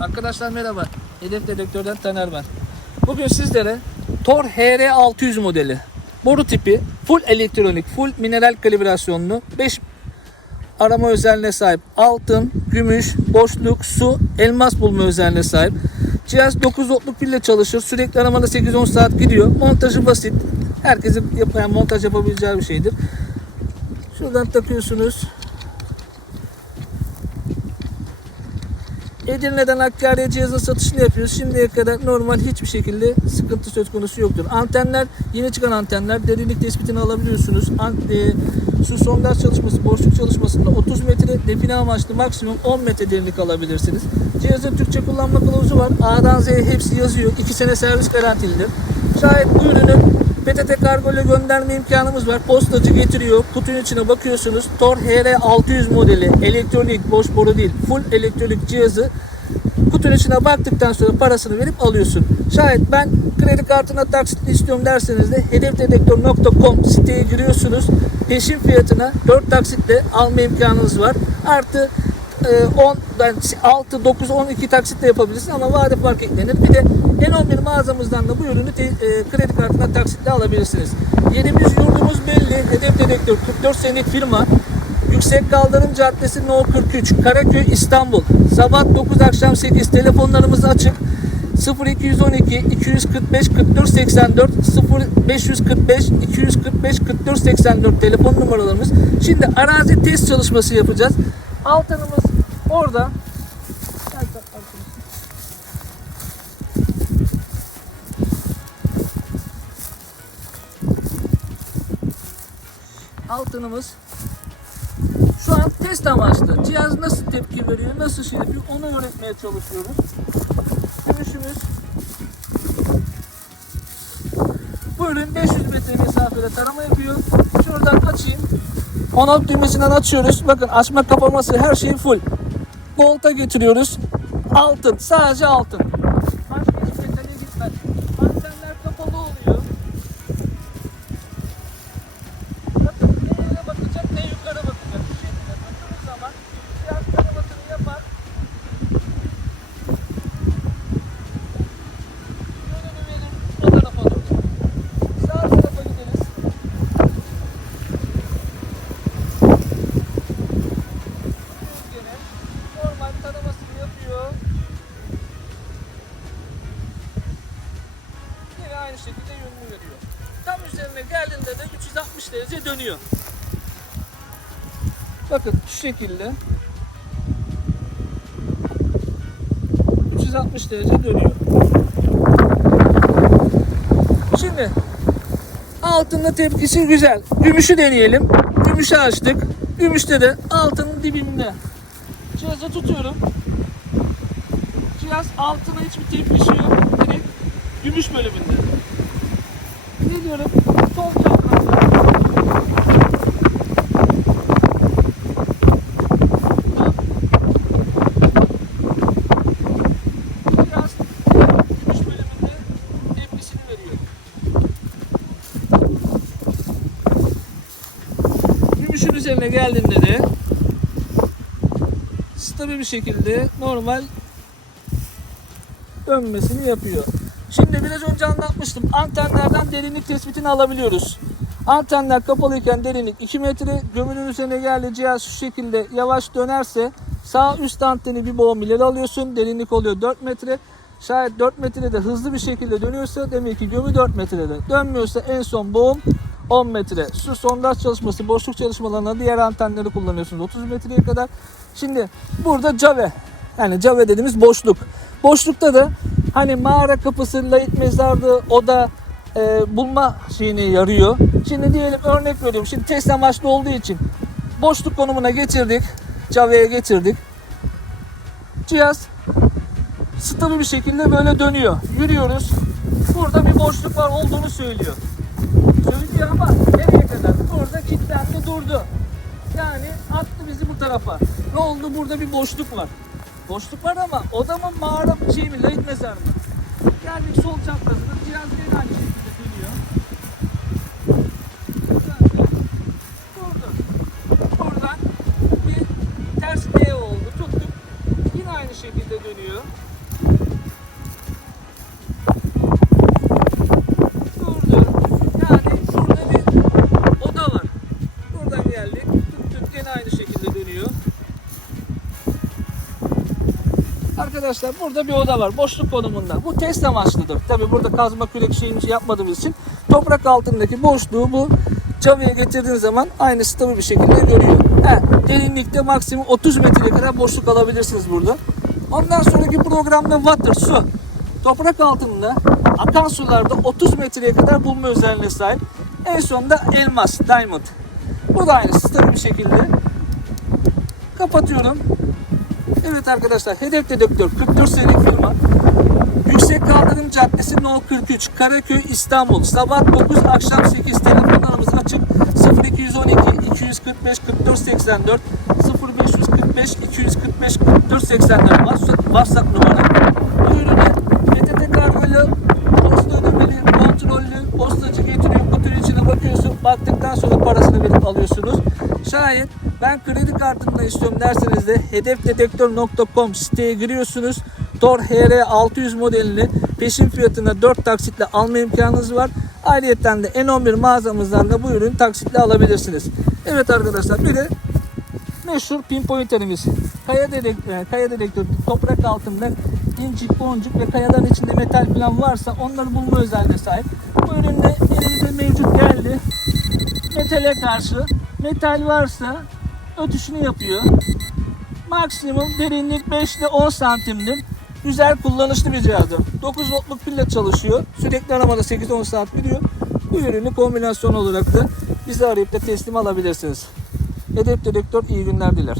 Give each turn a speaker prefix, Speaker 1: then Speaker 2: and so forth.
Speaker 1: Arkadaşlar merhaba. Hedef Dedektör'den Taner ben. Bugün sizlere Tor HR600 modeli boru tipi full elektronik, full mineral kalibrasyonlu 5 arama özelliğine sahip altın, gümüş, boşluk, su, elmas bulma özelliğine sahip. Cihaz 9 voltluk pille çalışır. Sürekli aramada 8-10 saat gidiyor. Montajı basit. Herkesin yapayan montaj yapabileceği bir şeydir. Şuradan takıyorsunuz. Edirne'den Hakkari'ye cihazın satışını yapıyoruz. Şimdiye kadar normal hiçbir şekilde sıkıntı söz konusu yoktur. Antenler, yeni çıkan antenler derinlik tespitini alabiliyorsunuz. An, e, su sondaj çalışması, boşluk çalışmasında 30 metre, define amaçlı maksimum 10 metre derinlik alabilirsiniz. Cihazın Türkçe kullanma kılavuzu var. A'dan Z'ye hepsi yazıyor. 2 sene servis garantilidir. Şayet bu ürünü PTT kargo ile gönderme imkanımız var. Postacı getiriyor. Kutunun içine bakıyorsunuz. Tor HR600 modeli elektronik boş boru değil. Full elektronik cihazı kutunun içine baktıktan sonra parasını verip alıyorsun. Şayet ben kredi kartına taksitli istiyorum derseniz de hedefdedektör.com siteye giriyorsunuz. Peşin fiyatına 4 taksitle alma imkanınız var. Artı e, 10, ben 6, 9, 12 taksitle yapabilirsin ama vade fark eklenir. Bir de N11 mağazamızdan da bu ürünü te- e, kredi kartına taksitle alabilirsiniz. Yerimiz yurdumuz belli. Hedef Dedektör 44 senelik firma. Yüksek Kaldırım Caddesi No 43 Karaköy İstanbul. Sabah 9 akşam 8 telefonlarımız açık. 0212 245 44 84 0545 245 44 84 telefon numaralarımız. Şimdi arazi test çalışması yapacağız. Altanımız orada. Altınımız şu an test amaçlı. Cihaz nasıl tepki veriyor, nasıl şey yapıyor onu öğretmeye çalışıyoruz. Gümüşümüz bu ürün 500 metre mesafede tarama yapıyor. Şuradan açayım. On düğmesinden açıyoruz. Bakın açma kapaması her şey full. Volta getiriyoruz. Altın. Sadece altın. Şekilde yönünü veriyor. Tam üzerine geldiğinde de 360 derece dönüyor. Bakın şu şekilde 360 derece dönüyor. Şimdi altında tepkisi güzel. Gümüşü deneyelim. Gümüşü açtık. Gümüşte de altının dibinde. Cihazı tutuyorum. Cihaz altına hiçbir tepkisi yok. Direkt gümüş bölümünde. Ne diyorum? Sol. Cihaz gümüş bölümünde tepkisini veriyor. Gümüşün üzerine geldiğinde de stabil bir şekilde normal dönmesini yapıyor. Şimdi biraz önce anlatmıştım. Antenlerden derinlik tespitini alabiliyoruz. Antenler kapalıyken derinlik 2 metre. Gömünün üzerine geldi cihaz şu şekilde yavaş dönerse sağ üst anteni bir boğum ileri alıyorsun. Derinlik oluyor 4 metre. Şayet 4 metrede hızlı bir şekilde dönüyorsa demek ki gömü 4 metrede. Dönmüyorsa en son boğum 10 metre. Su sondaj çalışması, boşluk çalışmalarına diğer antenleri kullanıyorsunuz 30 metreye kadar. Şimdi burada cave. Yani cave dediğimiz boşluk. Boşlukta da hani mağara kapısı, layık mezarlığı, oda e, bulma şeyine yarıyor. Şimdi diyelim örnek veriyorum. Şimdi test amaçlı olduğu için boşluk konumuna getirdik. Cave'ye getirdik. Cihaz stabil bir şekilde böyle dönüyor. Yürüyoruz. Burada bir boşluk var olduğunu söylüyor. Söylüyor ama nereye kadar? Orada kilitlendi durdu. Yani attı bizi bu tarafa. Ne oldu? Burada bir boşluk var. Boşluk var ama o da mı mağara şey mi? Layık mezar mı? Geldik sol çaprazına. Cihaz gene aynı şekilde dönüyor. Arkadaşlar burada bir oda var. Boşluk konumunda. Bu test amaçlıdır. Tabi burada kazma kürek şeyimizi yapmadığımız için toprak altındaki boşluğu bu cavaya getirdiğin zaman aynı stabil bir şekilde görüyor. He, derinlikte maksimum 30 metreye kadar boşluk alabilirsiniz burada. Ondan sonraki programda water, su. Toprak altında akan sularda 30 metreye kadar bulma özelliğine sahip. En sonunda elmas, diamond. Bu da aynı stabil bir şekilde. Kapatıyorum. Evet arkadaşlar hedef dedektör 44 senelik firma. Yüksek Kaldırım Caddesi No 43 Karaköy İstanbul sabah 9 akşam 8 telefonlarımız açık 0212 245 44 84 0545 245 44 84 WhatsApp, WhatsApp numara. Bu ürünü PTT kargoyla posta ödemeli, kontrollü, postacı getiriyor, kutunun içine bakıyorsun, baktıktan sonra parasını verip alıyorsunuz. Şayet ben kredi kartımla istiyorum derseniz de hedefdedektör.com siteye giriyorsunuz. Tor HR 600 modelini peşin fiyatına 4 taksitle alma imkanınız var. Ayrıca de N11 mağazamızdan da bu ürünü taksitle alabilirsiniz. Evet arkadaşlar bir de meşhur pinpointerimiz. Kaya dedektör, kaya dedektör toprak altında incik, boncuk ve kayadan içinde metal falan varsa onları bulma özelliğine sahip. Bu ürün de elimize mevcut geldi. Metale karşı metal varsa ötüşünü yapıyor. Maksimum derinlik 5 ile 10 santimdir. Güzel kullanışlı bir cihazdır. 9 voltluk pille çalışıyor. Sürekli aramada 8-10 saat gidiyor. Bu ürünü kombinasyon olarak da bizi arayıp da teslim alabilirsiniz. Hedef dedektör iyi günler diler.